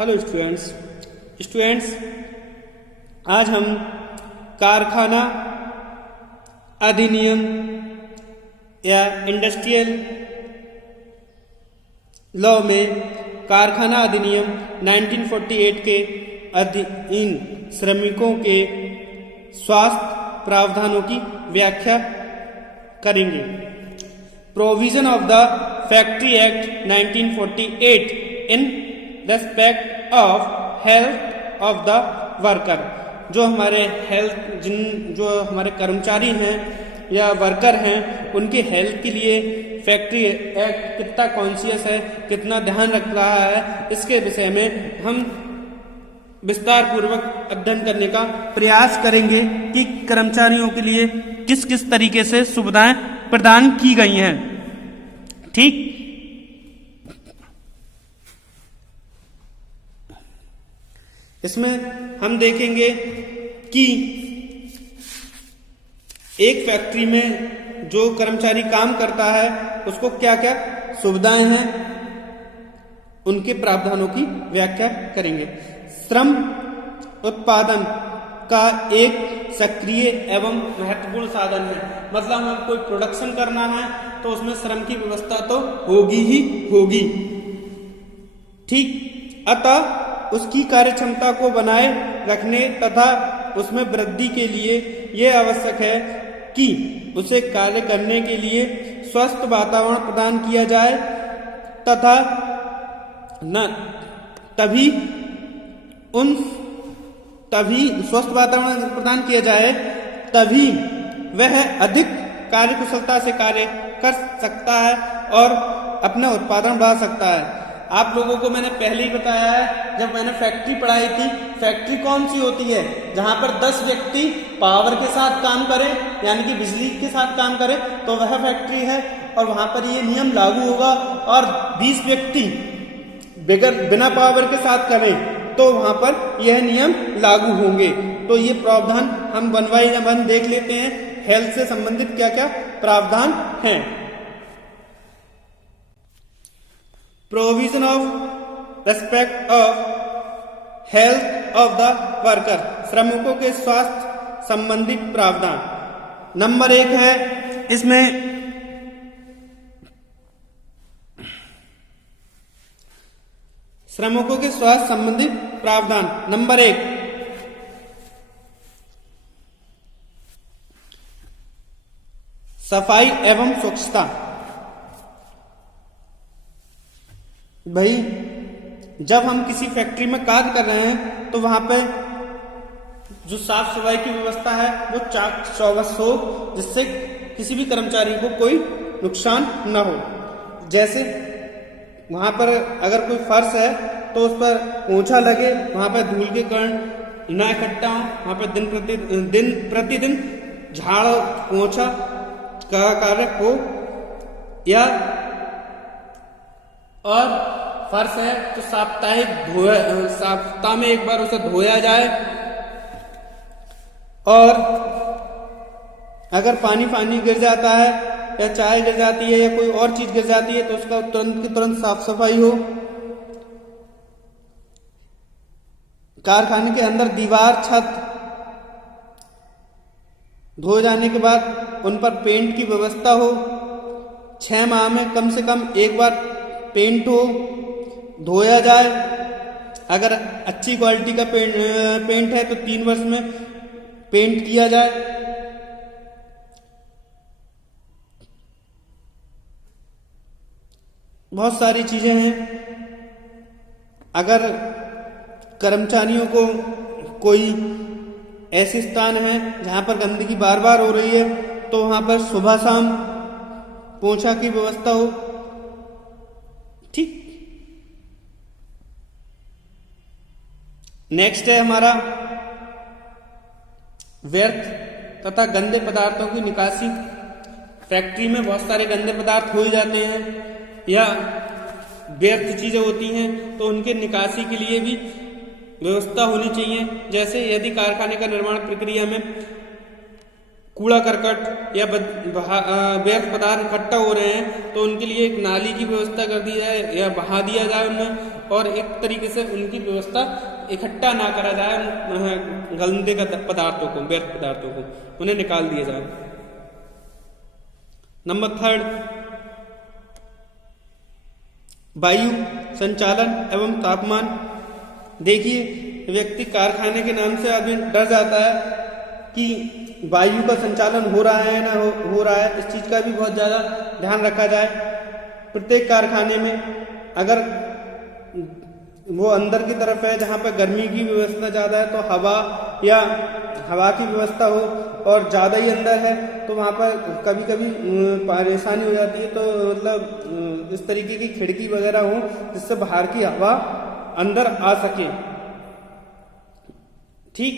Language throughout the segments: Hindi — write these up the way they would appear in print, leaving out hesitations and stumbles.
हेलो स्टूडेंट्स आज हम कारखाना अधिनियम या इंडस्ट्रियल लॉ में कारखाना अधिनियम 1948 के अधीन श्रमिकों के स्वास्थ्य प्रावधानों की व्याख्या करेंगे। Provision of the factory act 1948 in respect of health of the worker, जो हमारे कर्मचारी हैं या वर्कर हैं उनके हेल्थ के लिए फैक्ट्री एक्ट कितना कॉन्शियस है, कितना ध्यान रख रहा है, इसके विषय में हम विस्तार पूर्वक अध्ययन करने का प्रयास करेंगे कि कर्मचारियों के लिए किस किस तरीके से सुविधाएं प्रदान की गई हैं। ठीक, इसमें हम देखेंगे कि एक फैक्ट्री में जो कर्मचारी काम करता है उसको क्या क्या सुविधाएं हैं, उनके प्रावधानों की व्याख्या करेंगे। श्रम उत्पादन का एक सक्रिय एवं महत्वपूर्ण साधन है। मतलब हमें कोई प्रोडक्शन करना है तो उसमें श्रम की व्यवस्था तो होगी ही होगी। ठीक, अतः उसकी कार्यक्षमता को बनाए रखने तथा उसमें वृद्धि के लिए यह आवश्यक है कि उसे कार्य करने के लिए स्वस्थ वातावरण प्रदान किया जाए तथा तभी स्वस्थ वातावरण प्रदान किया जाए तभी वह अधिक कार्यकुशलता से कार्य कर सकता है और अपना उत्पादन बढ़ा सकता है। आप लोगों को मैंने पहले ही बताया है, जब मैंने फैक्ट्री पढ़ाई थी, फैक्ट्री कौन सी होती है जहां पर 10 व्यक्ति पावर के साथ काम करें, यानी कि बिजली के साथ काम करें तो वह फैक्ट्री है, और वहां पर ये नियम लागू होगा। और 20 व्यक्ति बिना पावर के साथ करें तो वहां पर यह नियम लागू होंगे। तो ये प्रावधान हम वन देख लेते हैं, हेल्थ से संबंधित क्या क्या प्रावधान हैं। Provision of respect of health of the worker, श्रमिकों के स्वास्थ्य संबंधित प्रावधान। नंबर 1 है इसमें श्रमिकों के स्वास्थ्य संबंधित प्रावधान। नंबर 1, सफाई एवं स्वच्छता। भाई, जब हम किसी फैक्ट्री में कार्य कर रहे हैं तो वहां पे जो साफ सफाई की व्यवस्था है वो चाक चौबस हो, जिससे किसी भी कर्मचारी को कोई नुकसान न हो। जैसे वहां पर अगर कोई फर्श है तो उस पर पोंछा लगे, वहां पर धूल के कण न इकट्ठा हो, वहां पर दिन प्रतिदिन झाड़ पोंछा का कार्य हो, या और फर्श है तो सप्ताह में एक बार उसे धोया जाए। और अगर पानी गिर जाता है या चाय गिर जाती है या कोई और चीज गिर जाती है तो उसका तुरंत की तुरंत साफ सफाई हो। कारखाने के अंदर दीवार छत धो जाने के बाद उन पर पेंट की व्यवस्था हो। 6 माह में कम से कम एक बार पेंट हो, धोया जाए। अगर अच्छी क्वालिटी का पेंट है तो 3 वर्ष में पेंट किया जाए। बहुत सारी चीजें हैं। अगर कर्मचारियों को कोई ऐसे स्थान है जहां पर गंदगी बार बार हो रही है तो वहां पर सुबह शाम पोंछा की व्यवस्था हो। ठीक, नेक्स्ट है हमारा व्यर्थ तथा गंदे पदार्थों की निकासी। फैक्ट्री में बहुत सारे गंदे पदार्थ हो ही जाते हैं या व्यर्थ चीजें होती हैं तो उनके निकासी के लिए भी व्यवस्था होनी चाहिए। जैसे यदि कारखाने का निर्माण प्रक्रिया में कूड़ा करकट या व्यर्थ पदार्थ इकट्ठा हो रहे हैं तो उनके लिए एक नाली की व्यवस्था कर दी जाए या बहा दिया जाए उनमें, और एक तरीके से उनकी व्यवस्था इकट्ठा ना करा जाए, गंदे पदार्थों को, व्यर्थ पदार्थों को उन्हें निकाल दिया जाए। नंबर 3, वायु संचालन एवं तापमान। देखिए, व्यक्ति कारखाने के नाम से आदमी डर जाता है कि वायु का संचालन हो रहा है ना हो रहा है, इस चीज का भी बहुत ज्यादा ध्यान रखा जाए। प्रत्येक कारखाने में अगर वो अंदर की तरफ है जहां पर गर्मी की व्यवस्था ज्यादा है तो हवा की व्यवस्था हो, और ज्यादा ही अंदर है तो वहां पर कभी कभी परेशानी हो जाती है, तो मतलब इस तरीके की खिड़की वगैरह हो जिससे बाहर की हवा अंदर आ सके। ठीक,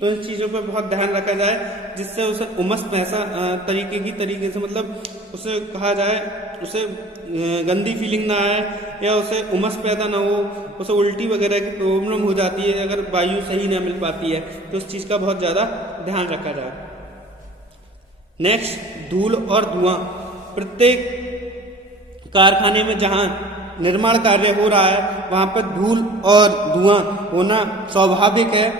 तो इन चीजों पर बहुत ध्यान रखा जाए जिससे उसे उमस ऐसा तरीके से मतलब उसे कहा जाए, उसे गंदी फीलिंग ना आए या उसे उमस पैदा ना हो, उसे उल्टी वगैरह की प्रॉब्लम हो जाती है अगर वायु सही ना मिल पाती है, तो उस चीज का बहुत ज्यादा ध्यान रखा जाए। नेक्स्ट, धूल और धुआं। प्रत्येक कारखाने में जहां निर्माण कार्य हो रहा है वहां पर धूल और धुआं होना स्वाभाविक है,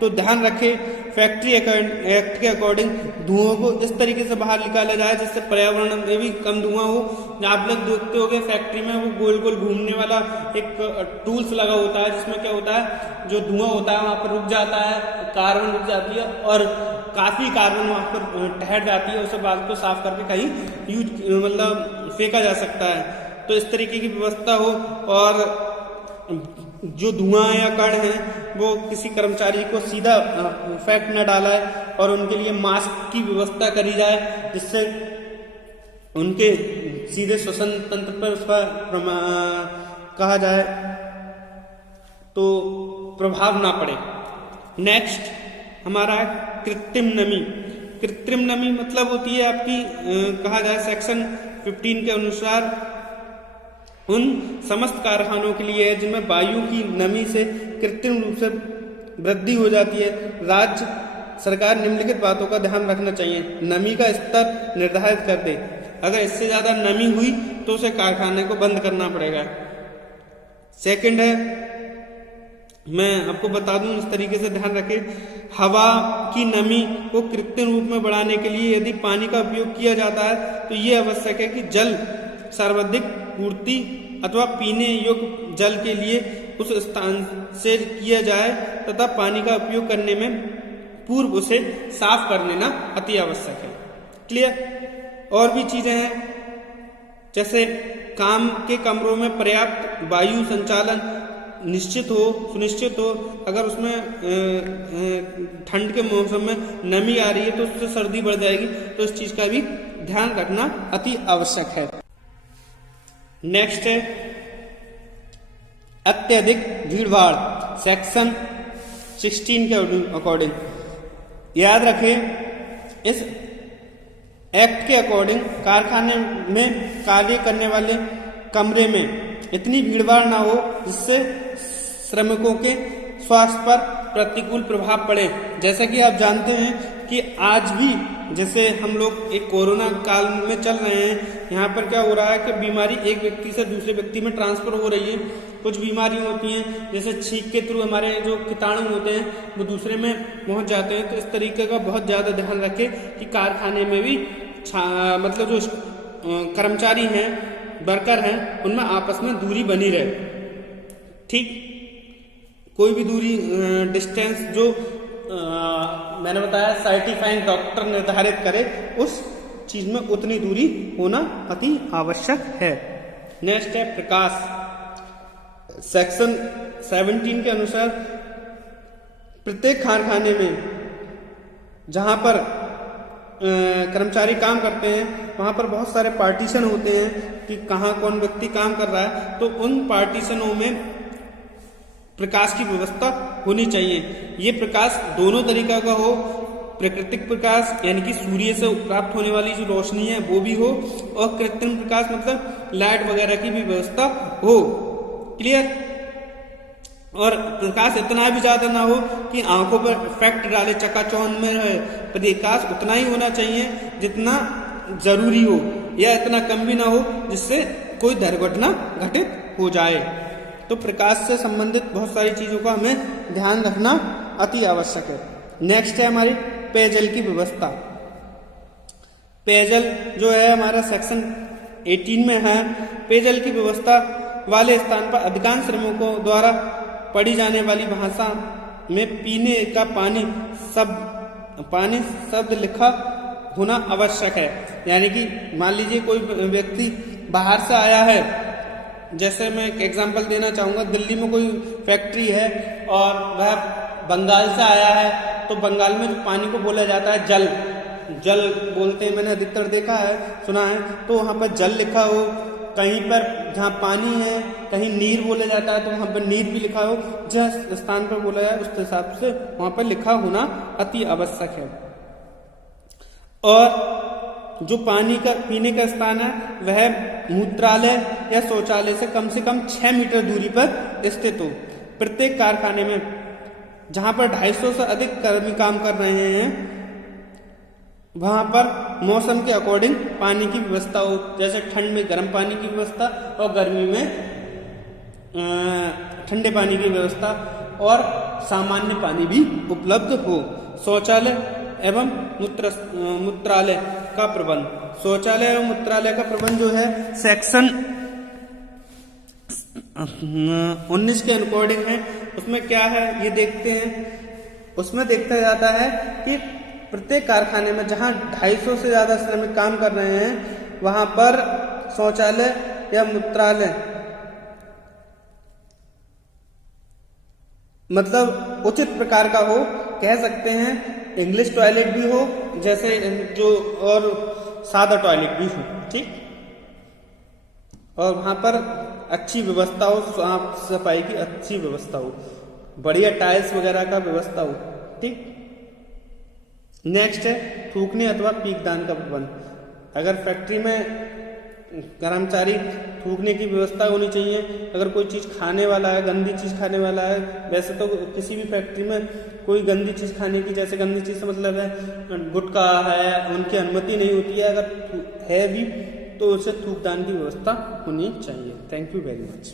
तो ध्यान रखें फैक्ट्री एक्ट के अकॉर्डिंग धुओं को इस तरीके से बाहर निकाला जाए जिससे पर्यावरण में भी कम धुआं हो। आप लोग देखते होंगे फैक्ट्री में वो गोल गोल घूमने वाला एक टूल्स लगा होता है जिसमें क्या होता है, जो धुआं होता है वहां पर रुक जाता है, कार्बन रुक जाती है और काफी कार्बन वहां पर ठहर जाती है, उसे बाद को साफ करके कहीं यूज मतलब फेंका जा सकता है। तो इस तरीके की व्यवस्था हो, और जो धुआं या कण है वो किसी कर्मचारी को सीधा इफेक्ट न डाला है, और उनके लिए मास्क की व्यवस्था करी जाए जिससे उनके सीधे श्वसन तंत्र पर उसका कहा जाए तो प्रभाव ना पड़े। नेक्स्ट हमारा कृत्रिम नमी। कृत्रिम नमी मतलब होती है आपकी कहा जाए सेक्शन 15 के अनुसार उन समस्त कारखानों के लिए है जिनमें वायु की नमी से कृत्रिम रूप से वृद्धि हो जाती है। राज्य सरकार निम्नलिखित बातों का ध्यान रखना चाहिए। नमी का स्तर निर्धारित कर दे, अगर इससे ज्यादा नमी हुई तो उसे कारखाने को बंद करना पड़ेगा। सेकंड है, मैं आपको बता दूं इस तरीके से ध्यान रखें, हवा की नमी को कृत्रिम रूप में बढ़ाने के लिए यदि पानी का उपयोग किया जाता है तो ये आवश्यक है कि जल सर्वाधिक पूर्ति अथवा पीने योग्य जल के लिए उस स्थान से किया जाए तथा पानी का उपयोग करने में पूर्व उसे साफ कर लेना अति आवश्यक है। क्लियर? और भी चीजें हैं जैसे काम के कमरों में पर्याप्त वायु संचालन सुनिश्चित हो। अगर उसमें ठंड के मौसम में नमी आ रही है तो उससे सर्दी बढ़ जाएगी, तो इस चीज का भी ध्यान रखना अति आवश्यक है। नेक्स्ट है अत्यधिक भीड़भाड़। सेक्शन 16 के अकॉर्डिंग याद रखें, इस एक्ट के अकॉर्डिंग कारखाने में कार्य करने वाले कमरे में इतनी भीड़भाड़ ना हो जिससे श्रमिकों के स्वास्थ्य पर प्रतिकूल प्रभाव पड़े। जैसा कि आप जानते हैं कि आज भी जैसे हम लोग एक कोरोना काल में चल रहे हैं, यहाँ पर क्या हो रहा है कि बीमारी एक व्यक्ति से दूसरे व्यक्ति में ट्रांसफर हो रही है। कुछ बीमारियां होती हैं जैसे छींक के थ्रू हमारे जो कीटाणु होते हैं वो दूसरे में पहुंच जाते हैं। तो इस तरीके का बहुत ज्यादा ध्यान रखें कि कारखाने में भी मतलब जो कर्मचारी हैं, वर्कर हैं, उनमें आपस में दूरी बनी रहे। ठीक, कोई भी दूरी डिस्टेंस जो मैंने बताया सर्टिफाइंग डॉक्टर निर्धारित करे, उस चीज में उतनी दूरी होना अति आवश्यक है। नेक्स्ट है प्रकाश। सेक्शन 17 के अनुसार प्रत्येक कारखाने में जहां पर कर्मचारी काम करते हैं वहां पर बहुत सारे पार्टीशन होते हैं कि कहाँ कौन व्यक्ति काम कर रहा है, तो उन पार्टीशनों में प्रकाश की व्यवस्था होनी चाहिए। ये प्रकाश दोनों तरीका का हो, प्राकृतिक प्रकाश यानी कि सूर्य से प्राप्त होने वाली जो रोशनी है वो भी हो, और कृत्रिम प्रकाश मतलब लाइट वगैरह की भी व्यवस्था हो। क्लियर? और प्रकाश इतना भी ज्यादा ना हो कि आंखों पर इफेक्ट डाले, चकाचौंध में रहे। प्रकाश उतना ही होना चाहिए जितना जरूरी हो, या इतना कम भी ना हो जिससे कोई दुर्घटना घटित हो जाए। तो प्रकाश से संबंधित बहुत सारी चीजों का हमें ध्यान रखना अति आवश्यक है। नेक्स्ट है हमारी पेयजल की व्यवस्था। पेयजल जो है हमारा सेक्शन 18 में है। पेयजल की व्यवस्था वाले स्थान पर अधिकांश श्रमिकों द्वारा पढ़ी जाने वाली भाषा में पीने का पानी शब्द लिखा होना आवश्यक है। यानी कि मान लीजिए कोई व्यक्ति बाहर से आया है, जैसे मैं एक एग्जांपल देना चाहूंगा, दिल्ली में कोई फैक्ट्री है और वह बंगाल से आया है, तो बंगाल में जो पानी को बोला जाता है जल बोलते हैं, मैंने अधिकतर देखा है, सुना है। तो वहां पर जल लिखा हो, कहीं पर जहाँ पानी है कहीं नीर बोला जाता है तो वहां पर नीर भी लिखा हो, जिस स्थान पर बोला जाए उस हिसाब से वहां पर लिखा होना अति आवश्यक है। और जो पानी का पीने का स्थान है वह मूत्रालय या शौचालय से कम 6 मीटर दूरी पर स्थित हो। प्रत्येक कारखाने में जहां पर 250 से अधिक कर्मी काम कर रहे हैं वहां पर मौसम के अकॉर्डिंग पानी की व्यवस्था हो, जैसे ठंड में गर्म पानी की व्यवस्था और गर्मी में ठंडे पानी की व्यवस्था और सामान्य पानी भी उपलब्ध हो। शौचालय एवं मूत्रालय का प्रबंध। शौचालय एवं मूत्रालय का प्रबंध जो है सेक्शन 19 के अकॉर्डिंग है। उसमें क्या है ये देखते हैं। उसमें देखा जाता है कि प्रत्येक कारखाने में जहां 250 से ज्यादा श्रमिक काम कर रहे हैं वहां पर शौचालय या मूत्रालय मतलब उचित प्रकार का हो, कह सकते हैं इंग्लिश टॉयलेट भी हो जैसे जो और सादा टॉयलेट भी हो, ठीक। और वहां पर अच्छी व्यवस्था हो, साफ सफाई की अच्छी व्यवस्था हो, बढ़िया टाइल्स वगैरह का व्यवस्था हो, ठीक। नेक्स्ट है थूकने अथवा पीकदान का प्रबंध। अगर फैक्ट्री में कर्मचारी थूकने की व्यवस्था होनी चाहिए। अगर कोई चीज खाने वाला है, गंदी चीज खाने वाला है, वैसे तो किसी भी फैक्ट्री में कोई गंदी चीज खाने की, जैसे गंदी चीज से मतलब है गुटखा है, उनकी अनुमति नहीं होती है। अगर है भी तो उसे थूकदान की व्यवस्था होनी चाहिए। Thank you very much.